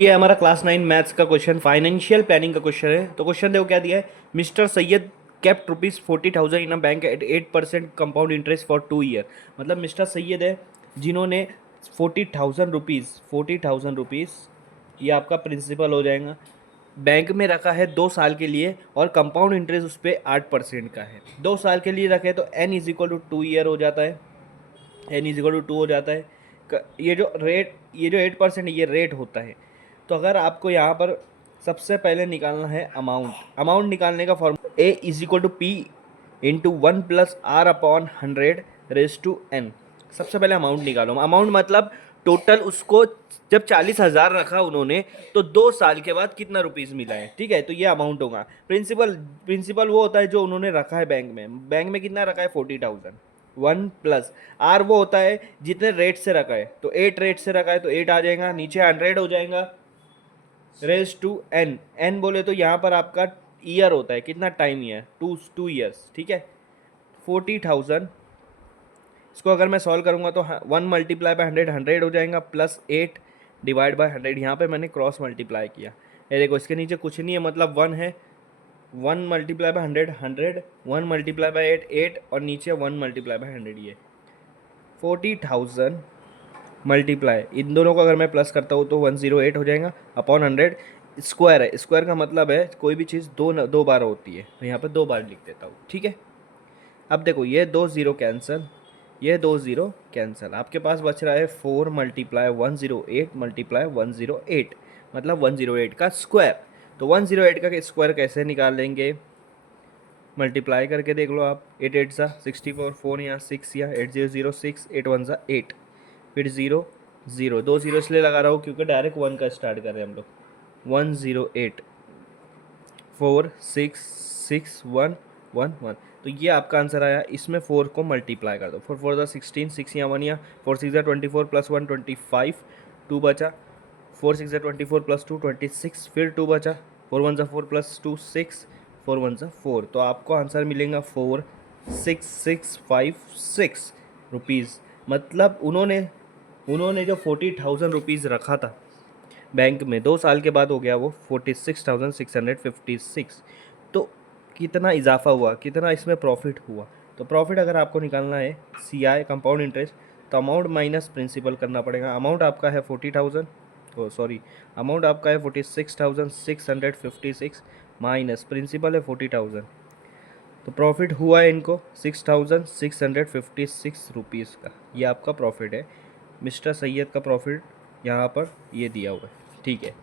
ये हमारा class 9 maths का क्वेश्चन फाइनेंशियल प्लानिंग का क्वेश्चन है। तो क्वेश्चन देखो क्या दिया है। Mister Syed kept ₹40,000 in a bank at 8% compound interest for 2 year. मतलब मिस्टर सैयद है जिन्होंने 40,000 रुपीज़ ये आपका प्रिंसिपल हो जाएगा, बैंक में रखा है 2 साल के लिए और कंपाउंड इंटरेस्ट उस पर 8% का है। 2 साल के लिए रखे तो n is equal to 2 year हो जाता है, n इज इक्वल टू 2 हो जाता है। ये जो 8% ये रेट होता है। तो अगर आपको यहाँ पर सबसे पहले निकालना है अमाउंट निकालने का formula A is equal to P into 1+r/100 raise to N. सबसे पहले अमाउंट निकालो। अमाउंट मतलब टोटल उसको जब 40,000 रखा उन्होंने तो 2 साल के बाद कितना रुपीज़ मिला है, ठीक है। तो ये अमाउंट होगा। प्रिंसिपल वो होता है जो उन्होंने रखा है बैंक में कितना रखा है 40,000। 1+r वो होता है जितने रेट से रखा है, तो 8 रेट से रखा है तो 8 आ जाएगा, नीचे 100 हो जाएगा रेज टू एन बोले तो यहाँ पर आपका ईयर होता है, कितना टाइम ईयर 2 ईयर्स, ठीक है। 40,000 इसको अगर मैं सॉल्व करूँगा तो 1 × 100 हो जाएगा +8 डिवाइड बाय 100। यहाँ पे मैंने क्रॉस मल्टीप्लाई किया, ये देखो इसके नीचे कुछ नहीं है मतलब 1 है। 1 × 100 100, 1 × 8 8 और नीचे 1 × 100 ये 40,000 मल्टीप्लाई इन दोनों को अगर मैं प्लस करता हूँ तो 108 हो जाएगा अपॉन 100। स्क्वायर है, स्क्वायर का मतलब है कोई भी चीज़ दो बार होती है, तो यहाँ पर 2 बार लिख देता हूँ, ठीक है। अब देखो ये 2 0 कैंसिल, ये 2 0 कैंसिल, आपके पास बच रहा है 4 × 108 × 108 मतलब 108 का स्क्वायर। तो 108 का स्क्वायर कैसे निकाल लेंगे, मल्टीप्लाई करके देख लो आप। 8 8 सा 64, 4 यहाँ 6 या 8 0 0 6, 8 1 सा 8, फिर 0 0, 2 0 इसलिए लगा रहा हूँ क्योंकि डायरेक्ट 1 का स्टार्ट कर रहे हैं हम लोग। 108 4 6 6 1 1 1, तो ये आपका आंसर आया। इसमें 4 को मल्टीप्लाई कर दो, 4 4 ज़ा 16, 6 यहाँ 1 यहाँ 4 6 ज़ा 24 + 1 25, 2 बचा, 4 6 ज़ा 24 + 2 26, फिर 2 बचा, 4 1 ज़ा 4 + 2 6, 4 1 ज़ा 4, तो आपको आंसर मिलेगा 46656 रुपीज़। मतलब उन्होंने जो 40,000 रुपीज़ रखा था बैंक में, 2 साल के बाद हो गया वो 46,656। तो कितना इजाफा हुआ, कितना इसमें प्रॉफिट हुआ। तो प्रॉफिट अगर आपको निकालना है CI कंपाउंड इंटरेस्ट, तो अमाउंट माइनस प्रिंसिपल करना पड़ेगा। अमाउंट आपका है 40,000, अमाउंट आपका है 46,656 माइनस प्रिंसिपल है 40,000, तो प्रॉफिट हुआ है इनको 6,656 रुपीज़ का। ये आपका प्रॉफिट है, मिस्टर सैयद का प्रॉफिट यहाँ पर ये दिया हुआ है, ठीक है।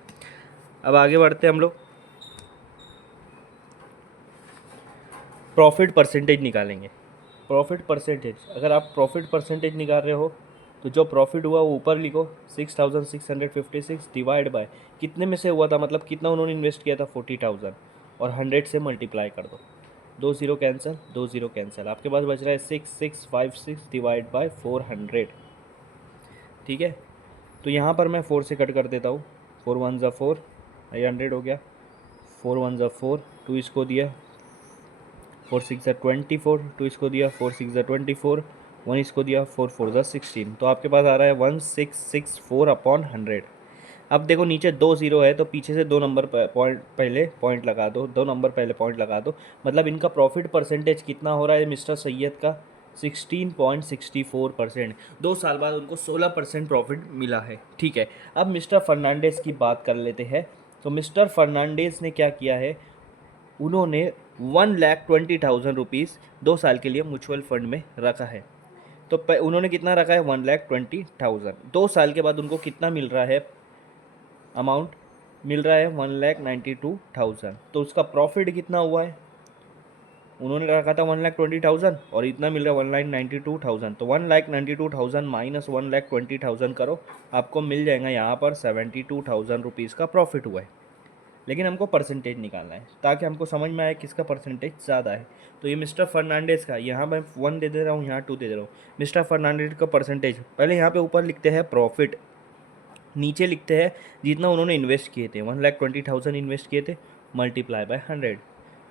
अब आगे बढ़ते हैं हम लोग, प्रॉफिट परसेंटेज निकालेंगे। प्रॉफिट परसेंटेज, अगर आप प्रॉफिट परसेंटेज निकाल रहे हो तो जो प्रॉफिट हुआ वो ऊपर लिखो 6,656 डिवाइड बाय कितने में से हुआ था, मतलब कितना उन्होंने इन्वेस्ट किया था 40,000, और 100 से मल्टीप्लाई कर दो। 2 0 कैंसिल, 2 0 कैंसिल, आपके पास बच रहा है 6,656 डिवाइड बाय 400, ठीक है। तो यहाँ पर मैं 4 से कट कर देता हूँ, 4 1 ज़ा 4, ये 100 हो गया, 4 1 ज़ा 4, 2 इसको दिया, 4 6 ज़ा 24, 2 इसको दिया, 4 6 ज़ा 24, 1 इसको दिया, 4 4 ज़ा 16, तो आपके पास आ रहा है 1664 अपॉन 100। अब देखो नीचे 2 0 है तो पीछे से 2 नंबर पहले पॉइंट लगा दो, 2 नंबर पहले पॉइंट लगा दो। मतलब इनका प्रॉफिट परसेंटेज कितना हो रहा है मिस्टर सैयद का 16.64%। 2 साल बाद उनको 16% प्रॉफिट मिला है, ठीक है। अब मिस्टर फर्नांडिस की बात कर लेते हैं। तो मिस्टर फर्नांडिस ने क्या किया है, उन्होंने 1,20,000 रुपीज़ 2 साल के लिए म्यूचुअल फंड में रखा है। तो उन्होंने कितना रखा है 1,20,000, 2 साल के बाद उनको कितना मिल रहा है, अमाउंट मिल रहा है 1,92,000। तो उसका प्रॉफिट कितना हुआ है, उन्होंने रखा था 1,20,000 और इतना मिल रहा है 1,92,000। तो 1,92,000 माइनस 1,20,000 करो, आपको मिल जाएगा यहाँ पर 72,000 रुपीज़ का प्रॉफिट हुआ है। लेकिन हमको परसेंटेज निकालना है ताकि हमको समझ में आए किसका परसेंटेज ज़्यादा है। तो ये मिस्टर फर्नांडिस का, यहाँ मैं 1 दे दे रहा हूँ, यहाँ 2 दे दे रहा हूँ। मिस्टर फर्नांडिस का परसेंटेज पहले यहाँ पे ऊपर लिखते हैं प्रॉफिट, नीचे लिखते हैं जितना उन्होंने इन्वेस्ट किए थे, 1,20,000 इन्वेस्ट किए थे, मल्टीप्लाई बाय 100।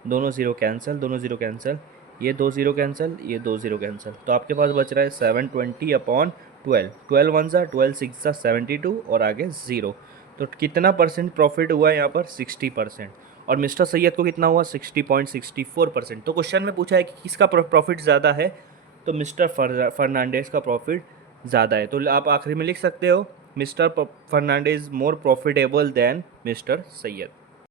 दोनों ज़ीरो कैंसिल, दोनों ज़ीरो कैंसिल, ये 2 0 कैंसिल, ये 2 0 कैंसिल, तो आपके पास बच रहा है 720 अपॉन 12, 12 1 ज़ा 12 6 ज़ा 72 और आगे 0। तो कितना परसेंट प्रॉफिट हुआ है यहाँ पर 60%, और मिस्टर सैयद को कितना हुआ 60.64%। तो क्वेश्चन में पूछा है कि किसका प्रॉफिट ज़्यादा है, तो मिस्टर फर्नांडिस का प्रॉफिट ज़्यादा है। तो आप आखिरी में लिख सकते हो mister Fernandes more profitable than mister Syed.